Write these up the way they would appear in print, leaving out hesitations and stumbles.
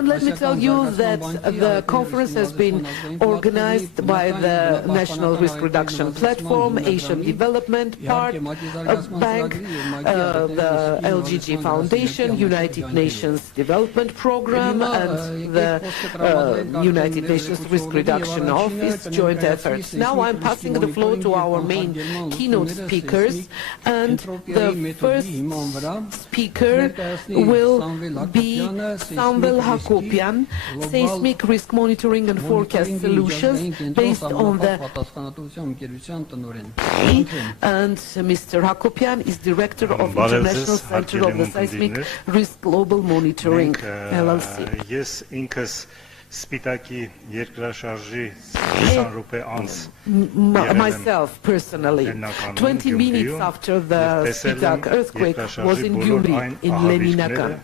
Let me tell you that the conference has been organized by the National Risk Reduction Platform, Asian Development Bank, the LGG Foundation, United Nations Development Program, and the United Nations Risk Reduction Office joint efforts. Now I'm passing the floor to our main keynote speakers, and the first speaker will be Samvel Akopian, Seismic Risk Monitoring and Forecast Solutions, based on the and Mr. Akopian is Director of International Center of the Seismic Risk Global Monitoring, LLC. Yes, ինքս Spitaki երկրաշարժի 20 րոպե անց myself personally, 20 minutes after the Spitak earthquake was in Gyumri, in Leminakan,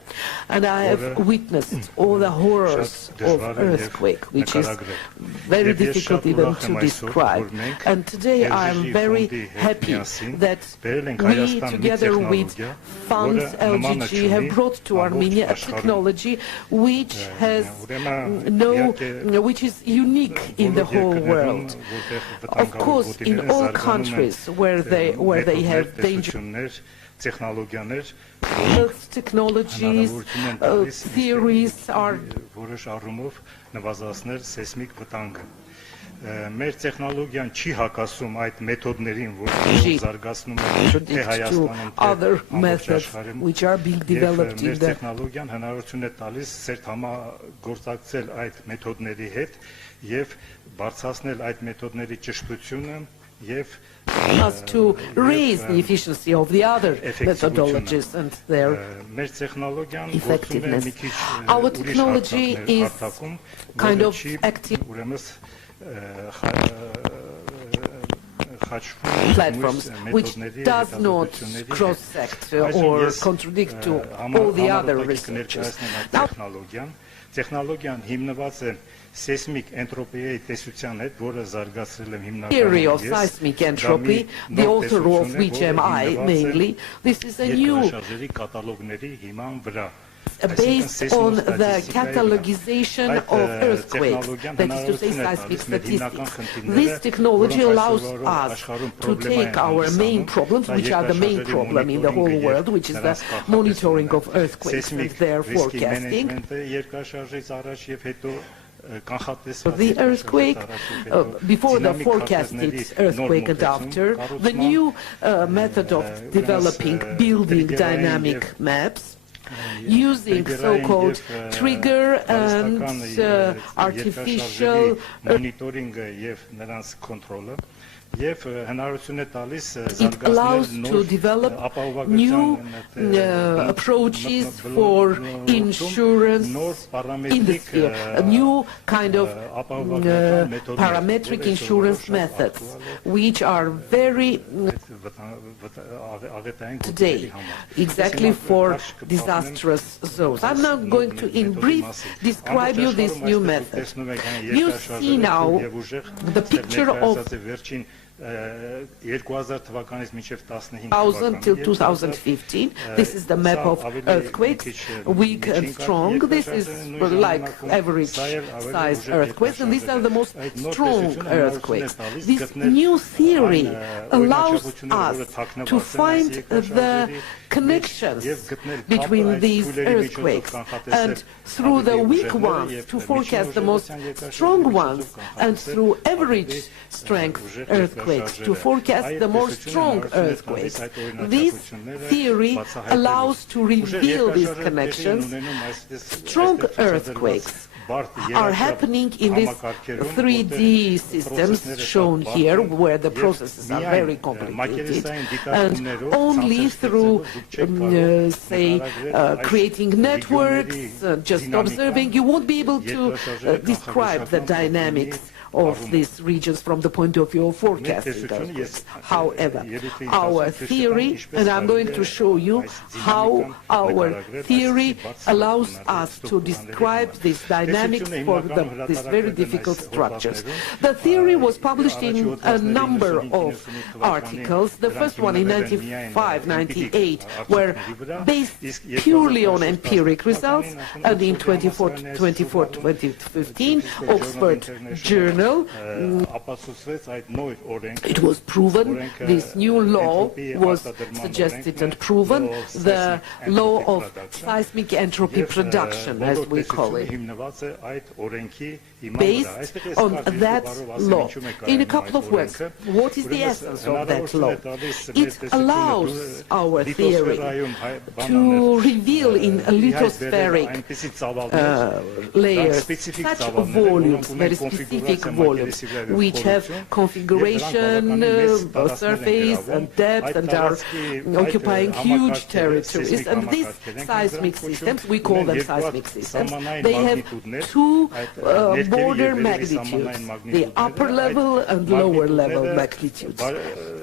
and I have witnessed all the horrors of earthquake, which is very difficult even to describe. And today I am very happy that we, together with Funds LGG, have brought to Armenia a technology which has which is unique in the whole world. Of course, in all countries where they have dangerous technologies, theories are Մեր տեխնոլոգիան չի հակասում այդ մեթոդներին, որոնք զարգացնում են other methods which are being developed in the տեխնոլոգիան հնարավորություն է տալիս ծերտ համագործակցել այդ մեթոդների հետ եւ բարձրացնել այդ մեթոդների ճշտությունը եւ us to raise the efficiency of the other methodologies and their effectiveness. Our technology is kind of active platforms which does not cross-sect or contradict to all the other researches. Seismic entropy theory of seismic entropy, the author of which am I mainly, this is a new based on the catalogization of earthquakes, that is to say seismic statistics. This technology allows us to take our main problems, which are the main problem in the whole world, which is the monitoring of earthquakes and their forecasting. The earthquake, before the forecasted earthquake and after, the new method of developing, building dynamic maps, using so-called trigger and artificial it allows to develop new approaches for insurance industry, a new kind of parametric insurance methods, which are very today exactly for disastrous zones. I'm now going to, in brief, describe you this new method. You see now the picture of 2000 till 2015. This is the map of earthquakes, weak and strong. This is like average size earthquakes, and these are the most strong earthquakes. This new theory allows us to find the connections between these earthquakes, and through the weak ones to forecast the most strong ones, and through average strength earthquakes to forecast the more strong earthquakes. This theory allows to reveal these connections. Strong earthquakes are happening in these 3D systems shown here, where the processes are very complicated, and only through, say, creating networks, just observing, you won't be able to describe the dynamics of these regions from the point of view of forecasting earthquakes. However, our theory, and I'm going to show you how our theory allows us to describe these dynamics for these very difficult structures. The theory was published in a number of articles. The first one in 95, 98 were based purely on empiric results, and in 2015, Oxford Journal, it was proven, this new law was suggested and proven, the law of seismic entropy production, as we call it, based on that law. In a couple of words, what is the essence of that law? It allows our theory to reveal in a lithospheric layers such volumes, very specific volumes, which have configuration, surface and depth, and are occupying huge territories. And these seismic systems, we call them seismic systems, they have two border magnitudes, the upper level and lower level magnitudes.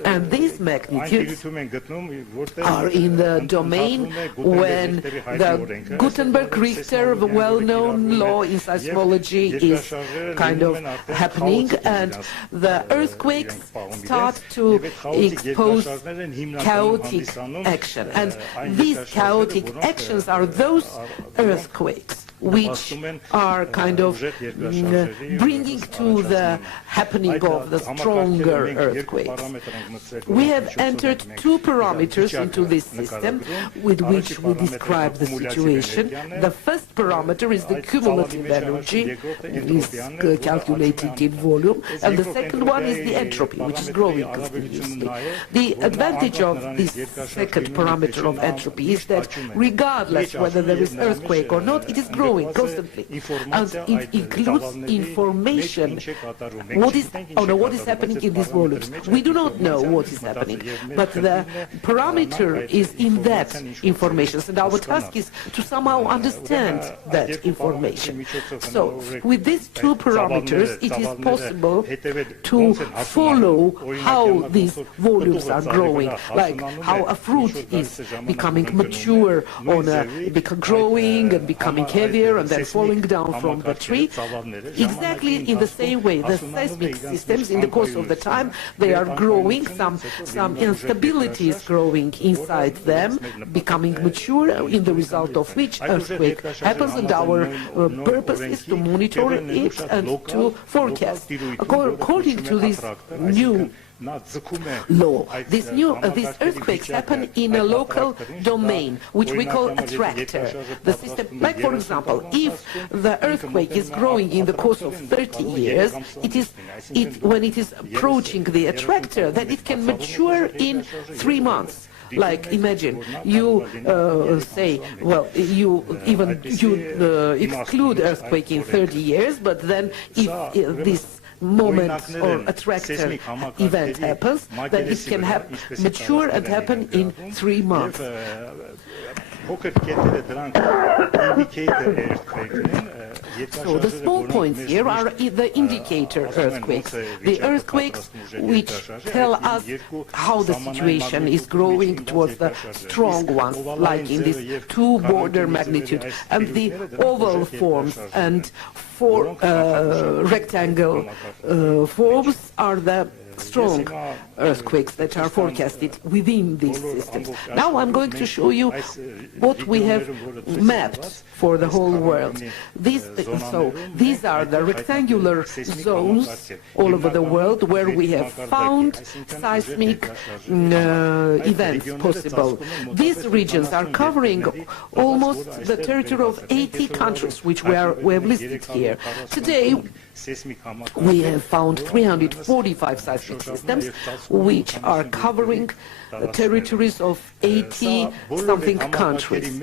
And these magnitudes are in the domain when the Gutenberg-Richter, the well-known law in seismology, is kind of happening, and the earthquakes start to expose chaotic action. And these chaotic actions are those earthquakes which are kind of bringing to the happening of the stronger earthquakes. We have entered two parameters into this system with which we describe the situation. The first parameter is the cumulative energy, is calculated in volume, and the second one is the entropy, which is growing continuously. The advantage of this second parameter of entropy is that regardless whether there is earthquake or not, it is growing constantly, and it includes information. What is happening in these volumes? We do not know what is happening, but the parameter is in that information, and our task is to somehow understand that information. So, with these two parameters, it is possible to follow how these volumes are growing, like how a fruit is becoming mature, growing and becoming heavier and then falling down from the tree. Exactly in the same way, the seismic systems, in the course of the time, they are growing, some instability is growing inside them, becoming mature, in the result of which earthquake happens, and our purpose is to monitor it and to forecast. According to this new law, these earthquakes happen in a local domain, which we call a tractor. The system, like for example, if the earthquake is growing in the course of 30 years, when it is approaching the attractor, then it can mature in 3 months. Like, imagine you say, well, you exclude earthquake in 30 years, but then if this moment or attractor event happens, then it can mature and happen in 3 months. So the small points here are the indicator earthquakes, the earthquakes which tell us how the situation is growing towards the strong ones, like in this two border magnitude, and the oval forms and rectangle forms are the strong earthquakes that are forecasted within these systems. Now I'm going to show you what we have mapped for the whole world. These are the rectangular zones all over the world where we have found seismic events possible. These regions are covering almost the territory of 80 countries, which we have listed here. Today, we have found 345 seismic systems, which are covering territories of 80-something countries.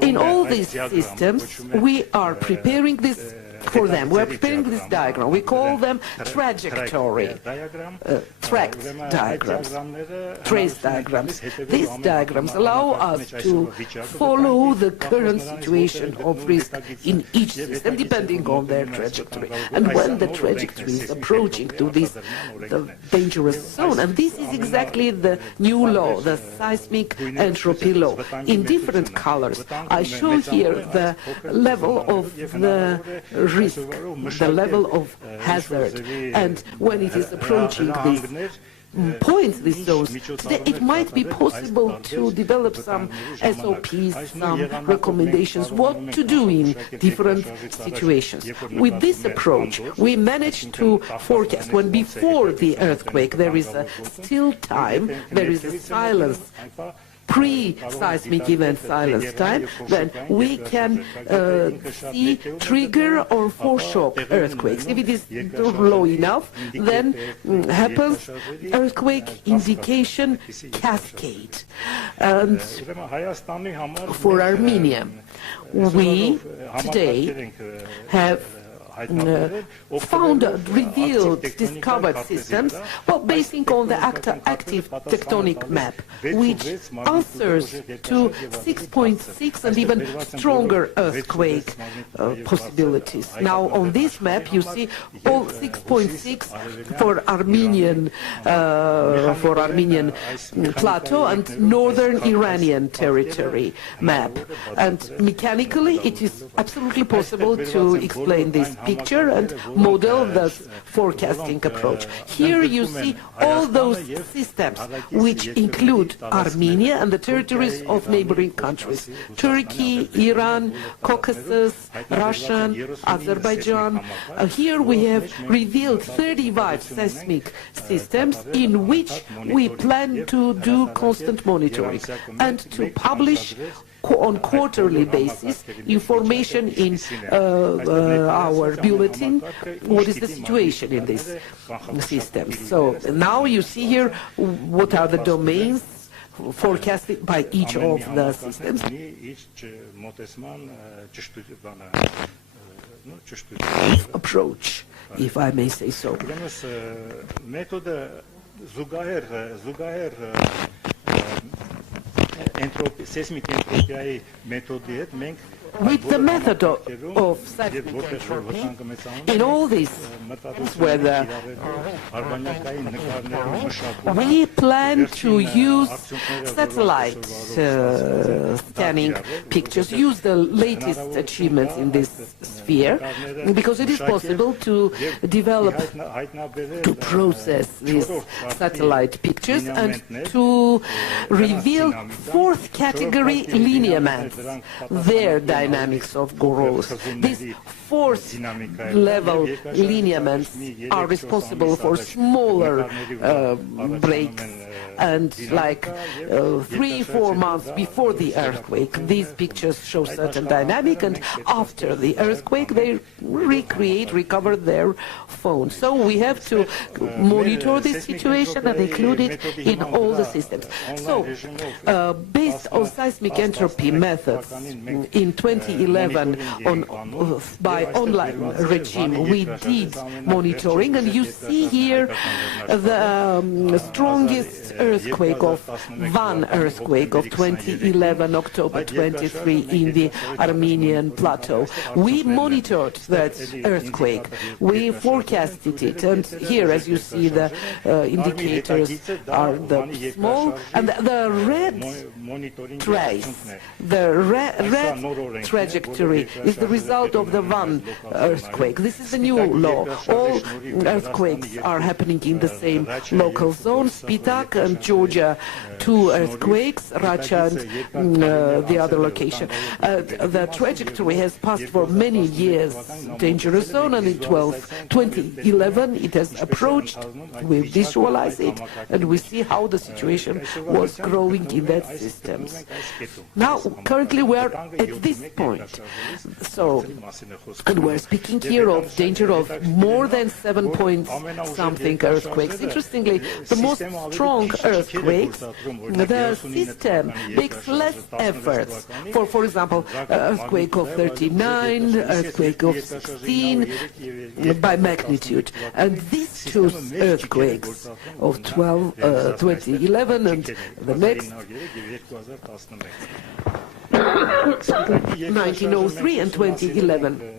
In all these systems, we are preparing these for them. We're preparing this diagram. We call them trajectory, tract diagrams, trace diagrams. These diagrams allow us to follow the current situation of risk in each system, depending on their trajectory. And when the trajectory is approaching to the dangerous zone, and this is exactly the new law, the seismic entropy law, in different colors. I show here the level of the risk, the level of hazard, and when it is approaching these points, these zones, it might be possible to develop some SOPs, some recommendations, what to do in different situations. With this approach, we managed to forecast when before the earthquake there is a still time, there is a silence, pre-seismic event silence time, then we can see trigger or foreshock earthquakes. If it is low enough, then happens earthquake indication cascade. And for Armenia, we today have found, revealed, discovered systems, well, basing on the active tectonic map, which answers to 6.6 and even stronger earthquake possibilities. Now, on this map, you see all 6.6 for Armenian plateau and northern Iranian territory map. And mechanically, it is absolutely possible to explain this picture and model the forecasting approach. Here you see all those systems which include Armenia and the territories of neighboring countries: Turkey, Iran, Caucasus, Russia, Azerbaijan. Here we have revealed 35 seismic systems in which we plan to do constant monitoring and to publish on quarterly basis information in our bulletin, what is the situation in this system. So now you see here what are the domains forecasted by each of the systems. Approach, if I may say so. With the method of seismic entropy, in all these weather, we plan to use satellite scanning pictures, use the latest achievements in this sphere, because it is possible to develop, to process these satellite pictures and to reveal fourth category lineaments, their dynamics of growth. These fourth level lineaments are responsible for smaller breaks, and like 3-4 months before the earthquake, these pictures show certain dynamic, and after the earthquake they recover their phone. So we have to monitor this situation and include it in all the systems. So based on seismic entropy methods in 2011 by online regime, we did monitoring, and you see here the strongest earthquake of Van earthquake of 2011, October 23 in the Armenian plateau. We monitored that earthquake, we forecasted it, and here as you see the indicators are the small, and the red trace, the red trajectory is the result of the Van earthquake. This is the new law. All earthquakes are happening in the same local zone. Spitak and Georgia, 2 earthquakes, Racha and the other location. The trajectory has passed for many years dangerous zone, and in 2011 it has approached. We visualize it and we see how the situation was growing in that systems. Now currently we are at this point. So, and we're speaking here of danger of more than 7 point something earthquakes. Interestingly, the most strong Spitak earthquakes, the system makes less efforts. For example, earthquake of 39, earthquake of 16 by magnitude. And these two earthquakes of 2011 and the next 1903 and 2011.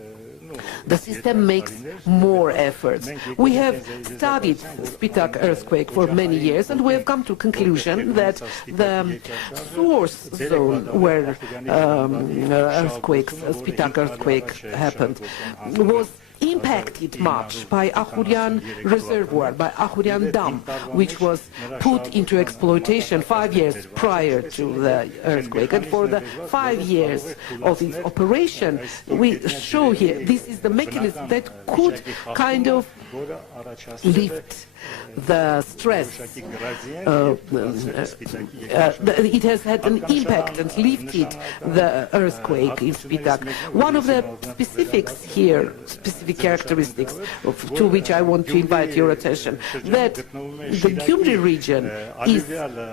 The system makes more efforts. We have studied Spitak earthquake for many years, and we have come to conclusion that the source zone where Spitak earthquake happened was impacted much by Akopian reservoir, by Akopian dam, which was put into exploitation 5 years prior to the earthquake. And for the 5 years of its operation, we show here, this is the mechanism that could kind of lift the stress. It has had an impact and lifted the earthquake in Spitak. One of the specifics here, specific characteristics to which I want to invite your attention, that the Gyumri region is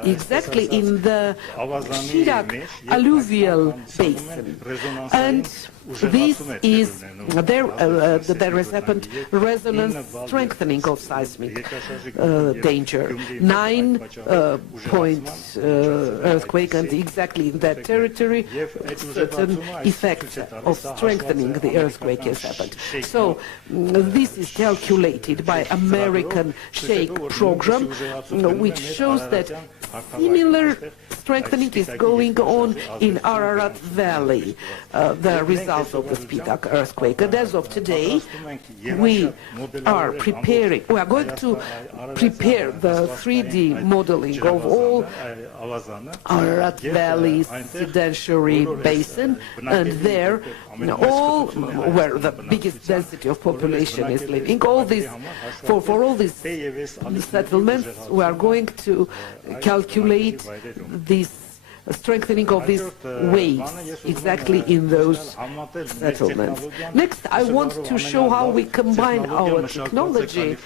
exactly in the Spitak alluvial basin. And this is, there has happened resonance strengthening of seismic danger. 9-point earthquake, and exactly in that territory, certain effect of strengthening the earthquake has happened. So this is calculated by American Shake program, which shows that similar strengthening is going on in Ararat Valley, the result of the Spitak earthquake. And as of today, we are going to prepare the 3D modeling of all Ararat Valley sedentary basin, and there, all where the biggest density of population is living. All these, for all these settlements, we are going to calculate this strengthening of these waves exactly in those settlements. Next, I want to show how we combine our technology.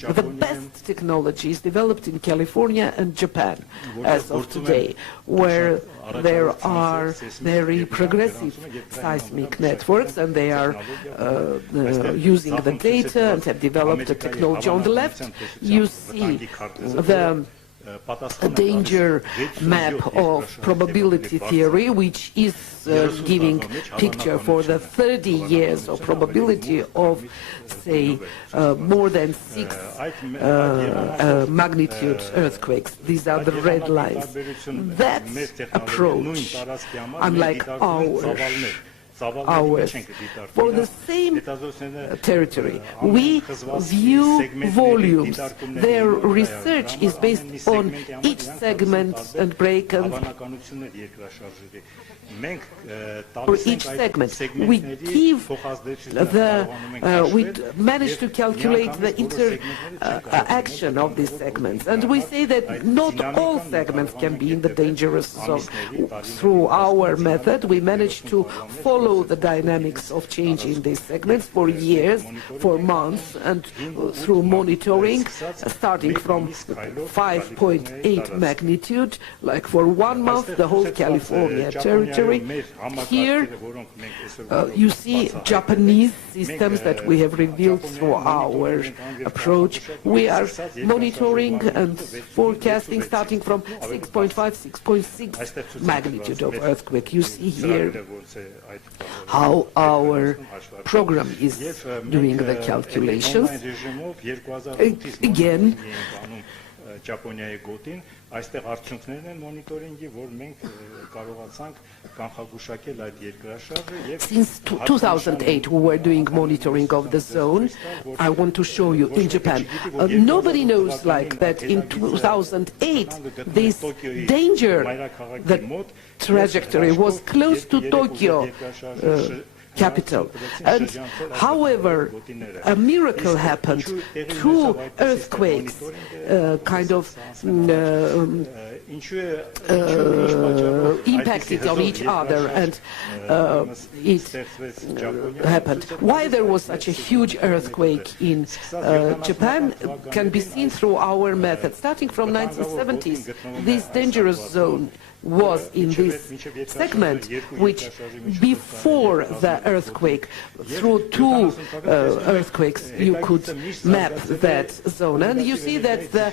The best technology is developed in California and Japan as of today, where there are very progressive seismic networks, and they are using the data and have developed the technology. On the left, you see the danger map of probability theory, which is giving picture for the 30 years of probability of, say, more than 6 magnitude earthquakes. These are the red lines. That approach, unlike ours, for the same territory, we view volumes. Their research is based on each segment and break, and for each segment we give we manage to calculate the interaction of these segments, and we say that not all segments can be in the dangerous zone. Through our method, we manage to follow the dynamics of change in these segments for years, for months, and through monitoring, starting from 5.8 magnitude, like for 1 month, the whole California territory. Here you see Japanese systems that we have revealed through our approach. We are monitoring and forecasting starting from 6.5, 6.6 magnitude of earthquake. You see here how our program is doing the calculations. Again, այստեղ արդյունքներն են մոնիտորինգի, որ մենք կարողացանք կանխագուշակել այդ երկրաշարժը եւ Since 2008 we were doing monitoring of the zone. I want to show you in Japan. Nobody knows like that in 2008 this danger, the trajectory was close to Tokyo. capital. And however, a miracle happened. Two earthquakes kind of impacted on each other, and it happened. Why there was such a huge earthquake in Japan can be seen through our method. Starting from 1970s, this dangerous zone was in this segment, which before the earthquake, through two earthquakes, you could map that zone. And you see that the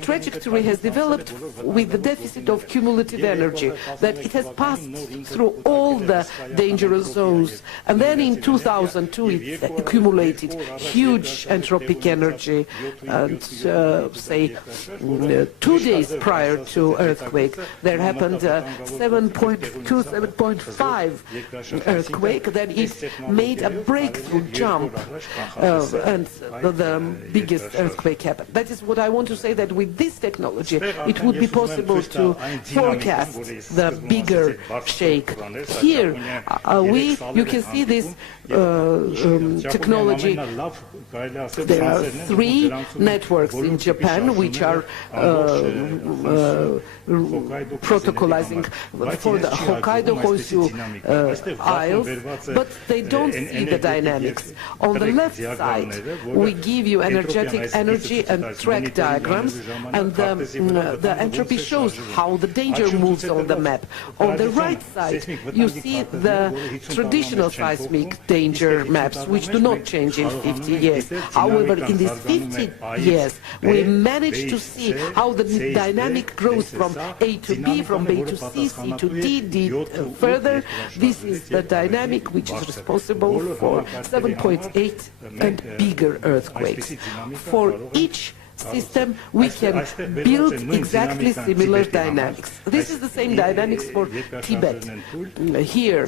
trajectory has developed with the deficit of cumulative energy, that it has passed through all the dangerous zones. And then in 2002, it accumulated huge entropic energy. And say 2 days prior to earthquake, there happened 7.2, 7.5 earthquake. Then it made a breakthrough jump, and the biggest earthquake happened. That is what I want to say, that with this technology, it would be possible to forecast the bigger shake. Here, you can see this technology. There are 3 networks in Japan which are protocolizing for the Hokkaido, Honshu Isles, but they don't see the dynamics. On the left side, we give you energetic energy and track diagrams, and the entropy shows how the danger moves on the map. On the right side, you see the traditional seismic danger maps, which do not change in 50 years. However, in these 50 years, we managed to see how the dynamic grows from A to B, from B to C, C to D, D further. This is the dynamic which is responsible for 7.8 and bigger earthquakes. For each system, we can build exactly similar dynamics. This is the same dynamics for Tibet. Here,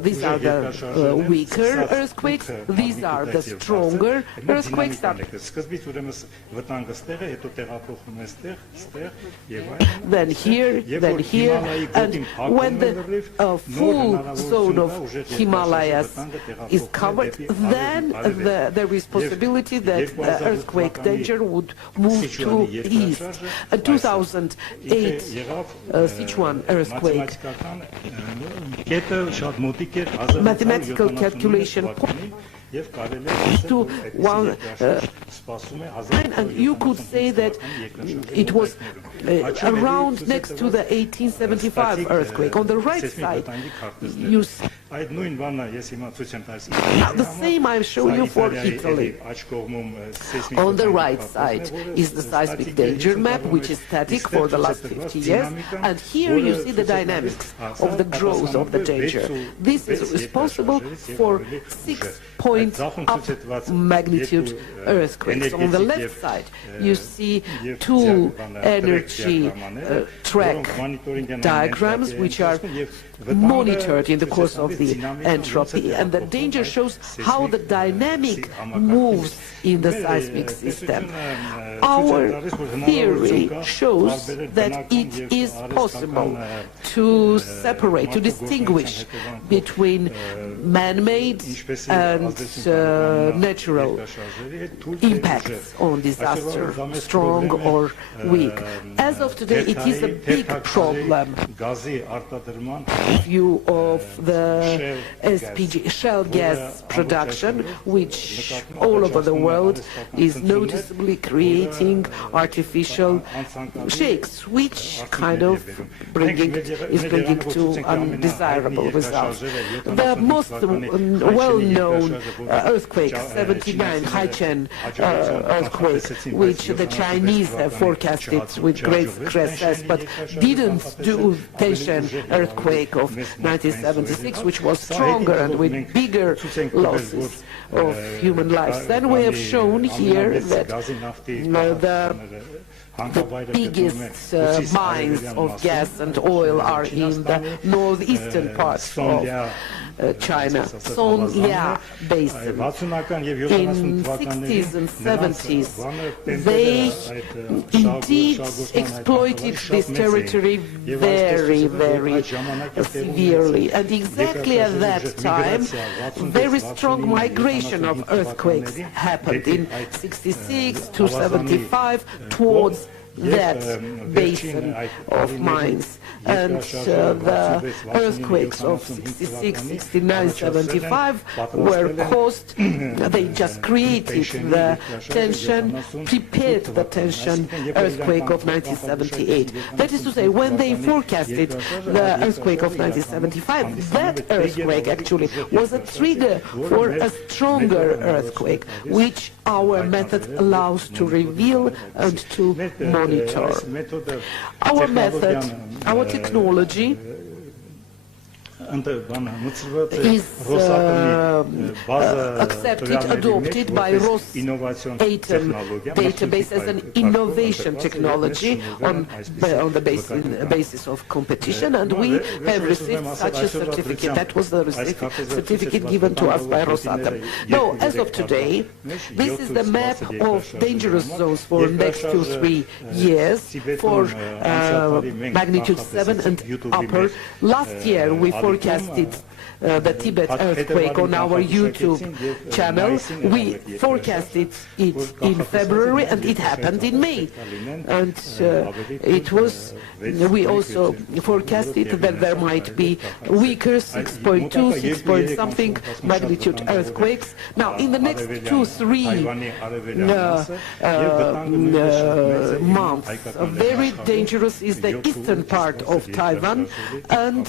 these are the weaker earthquakes. These are the stronger earthquakes. Then here, and when the full zone of Himalayas is covered, then there is possibility that the earthquake danger would move to east. A 2008 Sichuan earthquake. Mathematical calculation to one, and you could say that it was around next to the 1875 earthquake. On the right side, you see the same I'm showing you for Italy. On the right side is the seismic danger map, which is static for the last 50 years, and here you see the dynamics of the growth of the danger. This is responsible for 6-point up magnitude earthquakes. On the left side, you see 2 energy track diagrams, which are monitored in the course of the entropy, and the danger shows how the dynamic moves in the seismic system. Our theory shows that it is possible to separate, to distinguish between man-made and natural impacts on disaster, strong or weak. As of today, it is a big problem. View of the SPG, shale gas production, which all over the world is noticeably creating artificial shakes, which kind of is bringing to undesirable results. The most well-known earthquake, 79 Haichen earthquake, which the Chinese have forecasted with great success, but didn't do Taishan earthquake of 1976, which was stronger and with bigger losses of human lives. Then we have shown here that the biggest mines of gas and oil are in the northeastern parts of China, Son-Lia Basin. In 60s and 70s, they indeed exploited this territory very, very severely. And exactly at that time, very strong migration of earthquakes happened in 66 to 75 towards that basin of mines. And the earthquakes of 66, 69, 75 were caused, they just created the tension, prepared the tension earthquake of 1978. That is to say, when they forecasted the earthquake of 1975, that earthquake actually was a trigger for a stronger earthquake, which our method allows to reveal and to monitor. Our method, our technology is accepted, adopted by Rosatom database as an innovation technology on the basis of competition, and we have received such a certificate. That was the certificate given to us by Rosatom. Now, as of today, this is the map of dangerous zones for the next 2-3 years for magnitude 7 and upper. Last year, we forecasted the Tibet earthquake on our YouTube channel. We forecasted it in February, and it happened in May. And we also forecasted that there might be weaker 6.2, 6 point something magnitude earthquakes. Now, in the next 2-3 months, very dangerous is the eastern part of Taiwan, and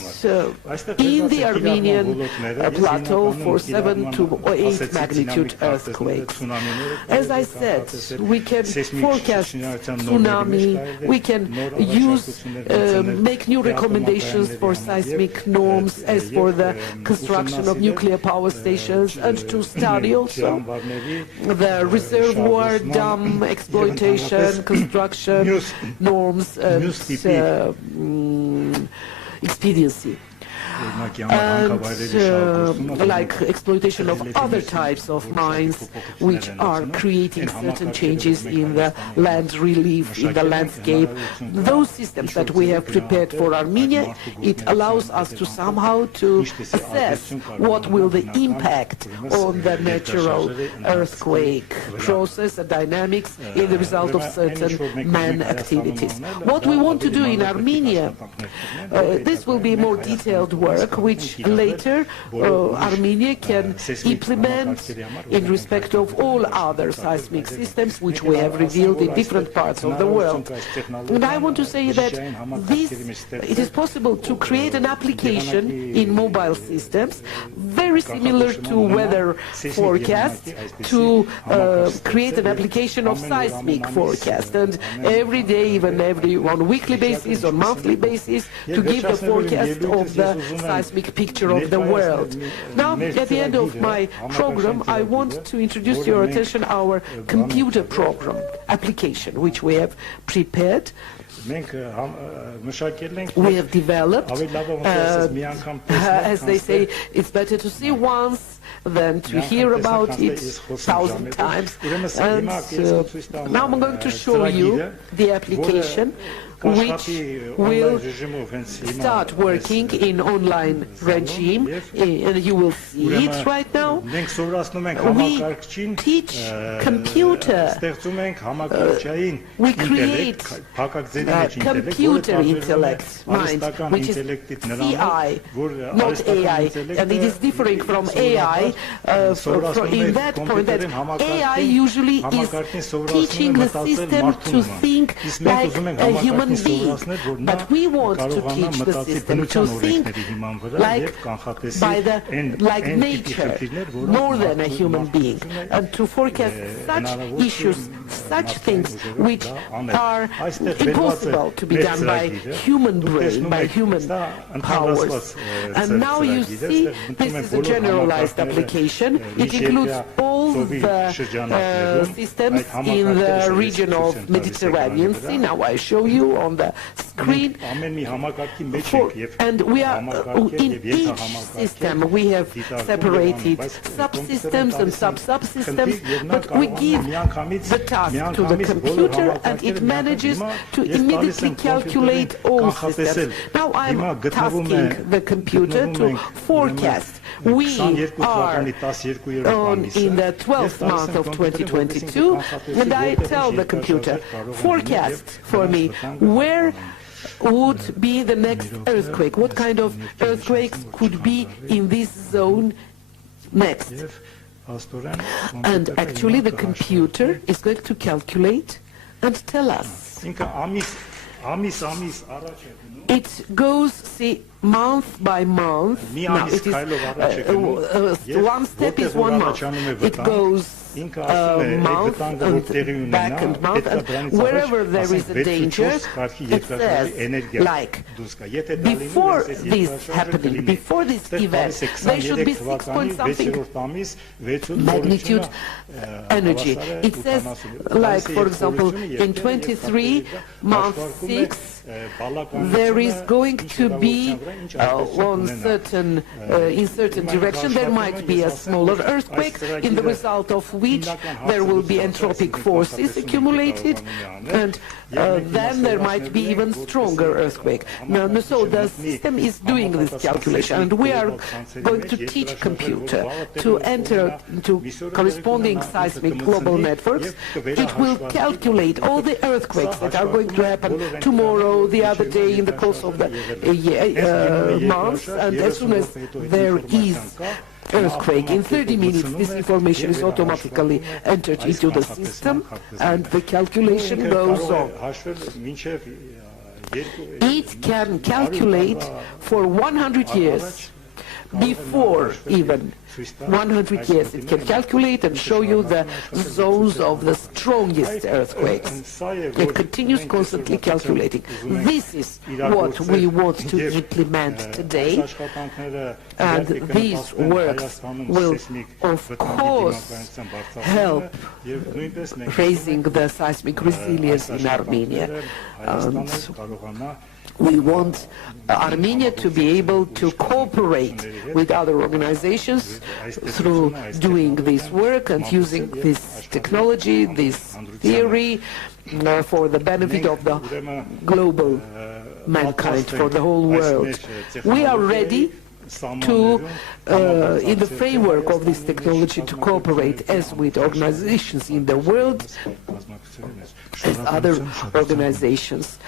in the Armenian plateau for 7 to 8 magnitude earthquakes. As I said, we can forecast tsunami, we can make new recommendations for seismic norms as for the construction of nuclear power stations, and to study also the reservoir dam exploitation, construction norms and expediency. And like exploitation of other types of mines which are creating certain changes in the land relief, in the landscape. Those systems that we have prepared for Armenia, it allows us to somehow to assess what will the impact on the natural earthquake process and dynamics in the result of certain man activities. What we want to do in Armenia, this will be more detailed work which later Armenia can implement in respect of all other seismic systems which we have revealed in different parts of the world. And I want to say that it is possible to create an application in mobile systems very similar to weather forecast, to create an application of seismic forecast, and every day, even on weekly basis, on monthly basis, to give the forecast of the seismic picture of the world. Now, at the end of my program, I want to introduce to your attention our computer program application, which we have prepared. We have developed, as they say, it's better to see once than to hear about it 1,000 times. And now I'm going to show you the application which will start working in online regime, and you will see it right now. We teach computer, we create computer intellect mind, which is CI, not AI, and it is differing from AI in that point that AI usually is teaching the system to think like a human being, but we want to teach the system to think like nature, more than a human being, and to forecast such issues, such things which are impossible to be done by human brain, by human powers. And now you see this is a generalized application. It includes all the systems in the region of Mediterranean Sea. Now I show you on the screen. And we are in each system we have separated subsystems and sub-subsystems, but we give the task to the computer and it manages to immediately calculate all systems. Now I'm tasking the computer to forecast. We are in the 12th month of 2022, and I tell the computer, forecast for me where would be the next earthquake, what kind of earthquakes could be in this zone next. And actually the computer is going to calculate and tell us. It goes, see, month by month. Now it is one step is 1 month. It goes month and back and month, and wherever there is a danger, it says, like, before this happening, before this event, there should be 6 point something magnitude energy. It says, like, for example, in 23 month 6, there is going to be on certain in certain direction there might be a smaller earthquake, in the result of which there will be entropic forces accumulated, and then there might be even stronger earthquake. Now, so the system is doing this calculation, and we are going to teach computer to enter into corresponding seismic global networks. It will calculate all the earthquakes that are going to happen tomorrow, the other day, in the course of the month, and as soon as there is earthquake, in 30 minutes this information is automatically entered into the system and the calculation goes on. It can calculate for 100 years, before even 100 years. It can calculate and show you the zones of the strongest earthquakes. It continues constantly calculating. This is what we want to implement today, and these works will of course help raising the seismic resilience in Armenia. And we want Armenia to be able to cooperate with other organizations through doing this work and using this technology, this theory, for the benefit of the global mankind, for the whole world. We are ready to, in the framework of this technology, to cooperate as with organizations in the world, as other organizations.